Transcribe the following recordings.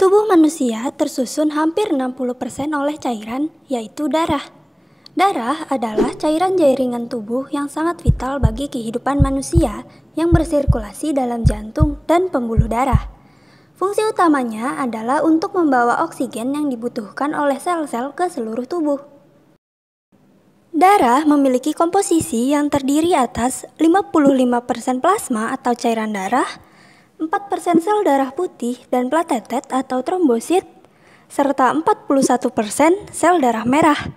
Tubuh manusia tersusun hampir 60% oleh cairan, yaitu darah. Darah adalah cairan jaringan tubuh yang sangat vital bagi kehidupan manusia yang bersirkulasi dalam jantung dan pembuluh darah. Fungsi utamanya adalah untuk membawa oksigen yang dibutuhkan oleh sel-sel ke seluruh tubuh. Darah memiliki komposisi yang terdiri atas 55% plasma atau cairan darah, 4% sel darah putih dan platetet atau trombosit, serta 41% sel darah merah.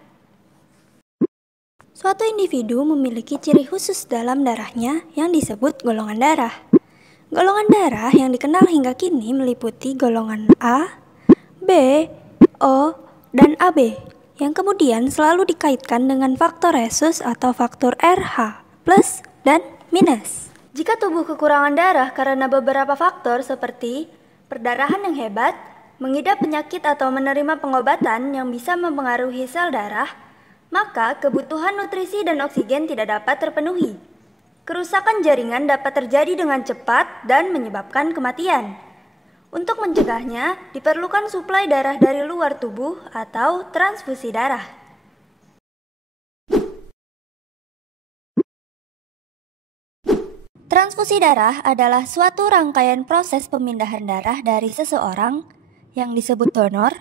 Suatu individu memiliki ciri khusus dalam darahnya yang disebut golongan darah. Golongan darah yang dikenal hingga kini meliputi golongan A, B, O, dan AB, yang kemudian selalu dikaitkan dengan faktor rhesus atau faktor Rh plus dan minus. Jika tubuh kekurangan darah karena beberapa faktor seperti perdarahan yang hebat, mengidap penyakit atau menerima pengobatan yang bisa mempengaruhi sel darah, maka kebutuhan nutrisi dan oksigen tidak dapat terpenuhi. Kerusakan jaringan dapat terjadi dengan cepat dan menyebabkan kematian. Untuk mencegahnya, diperlukan suplai darah dari luar tubuh atau transfusi darah. Transfusi darah adalah suatu rangkaian proses pemindahan darah dari seseorang yang disebut donor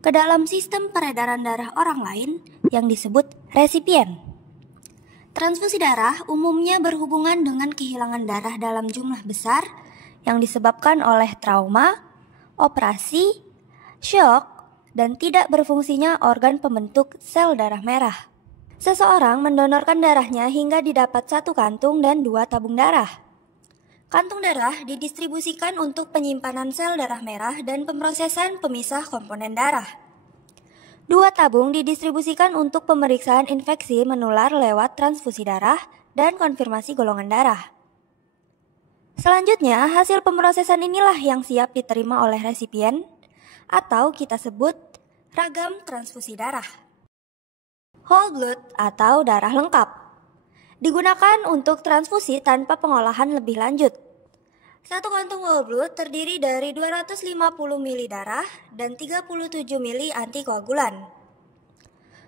ke dalam sistem peredaran darah orang lain yang disebut resipien. Transfusi darah umumnya berhubungan dengan kehilangan darah dalam jumlah besar yang disebabkan oleh trauma, operasi, syok, dan tidak berfungsinya organ pembentuk sel darah merah. Seseorang mendonorkan darahnya hingga didapat 1 kantung dan 2 tabung darah. Kantung darah didistribusikan untuk penyimpanan sel darah merah dan pemrosesan pemisah komponen darah. 2 tabung didistribusikan untuk pemeriksaan infeksi menular lewat transfusi darah dan konfirmasi golongan darah. Selanjutnya, hasil pemrosesan inilah yang siap diterima oleh resipien atau kita sebut ragam transfusi darah. Whole blood atau darah lengkap digunakan untuk transfusi tanpa pengolahan lebih lanjut. 1 kantung whole blood terdiri dari 250 ml darah dan 37 ml antikoagulan.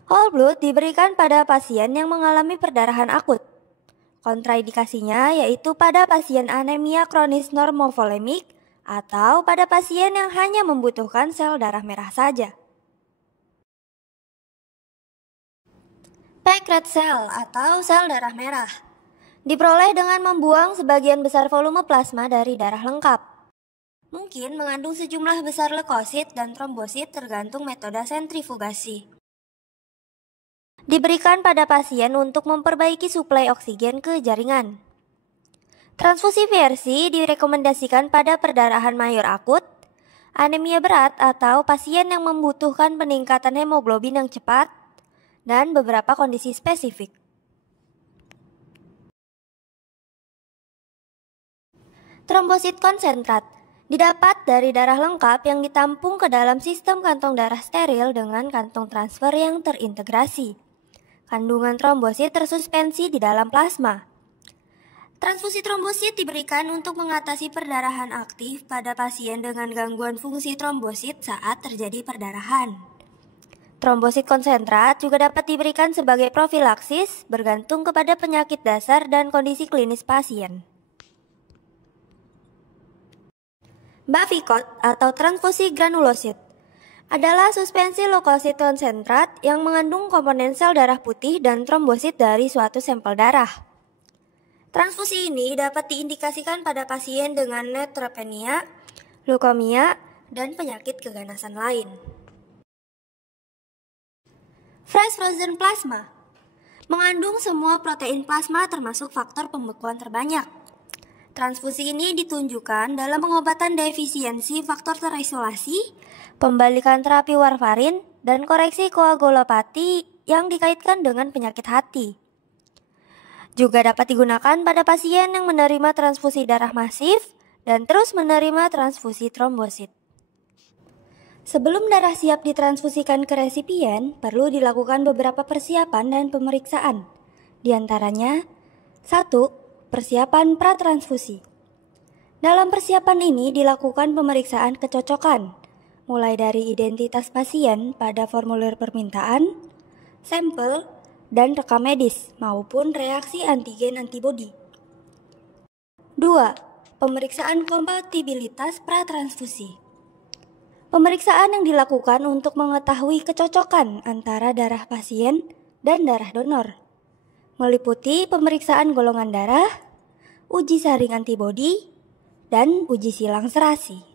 Whole blood diberikan pada pasien yang mengalami perdarahan akut. Kontraindikasinya yaitu pada pasien anemia kronis normovolemik atau pada pasien yang hanya membutuhkan sel darah merah saja. Packed red cell atau sel darah merah diperoleh dengan membuang sebagian besar volume plasma dari darah lengkap. Mungkin mengandung sejumlah besar leukosit dan trombosit tergantung metode sentrifugasi. Diberikan pada pasien untuk memperbaiki suplai oksigen ke jaringan. Transfusi VRC direkomendasikan pada perdarahan mayor akut, anemia berat atau pasien yang membutuhkan peningkatan hemoglobin yang cepat, dan beberapa kondisi spesifik. Trombosit konsentrat didapat dari darah lengkap yang ditampung ke dalam sistem kantong darah steril dengan kantong transfer yang terintegrasi. Kandungan trombosit tersuspensi di dalam plasma. Transfusi trombosit diberikan untuk mengatasi perdarahan aktif pada pasien dengan gangguan fungsi trombosit saat terjadi perdarahan. Trombosit konsentrat juga dapat diberikan sebagai profilaksis bergantung kepada penyakit dasar dan kondisi klinis pasien. Bavikot atau transfusi granulosit adalah suspensi leukosit konsentrat yang mengandung komponen sel darah putih dan trombosit dari suatu sampel darah. Transfusi ini dapat diindikasikan pada pasien dengan neutropenia, leukemia, dan penyakit keganasan lain. Fresh frozen plasma mengandung semua protein plasma termasuk faktor pembekuan terbanyak. Transfusi ini ditunjukkan dalam pengobatan defisiensi faktor terisolasi, pembalikan terapi warfarin, dan koreksi koagulopati yang dikaitkan dengan penyakit hati. Juga dapat digunakan pada pasien yang menerima transfusi darah masif dan terus menerima transfusi trombosit. Sebelum darah siap ditransfusikan ke resipien, perlu dilakukan beberapa persiapan dan pemeriksaan. Di antaranya, 1. Persiapan pratransfusi. Dalam persiapan ini dilakukan pemeriksaan kecocokan, mulai dari identitas pasien pada formulir permintaan, sampel, dan rekam medis maupun reaksi antigen antibodi. 2. Pemeriksaan kompatibilitas pratransfusi. Pemeriksaan yang dilakukan untuk mengetahui kecocokan antara darah pasien dan darah donor, meliputi pemeriksaan golongan darah, uji saring antibodi, dan uji silang serasi.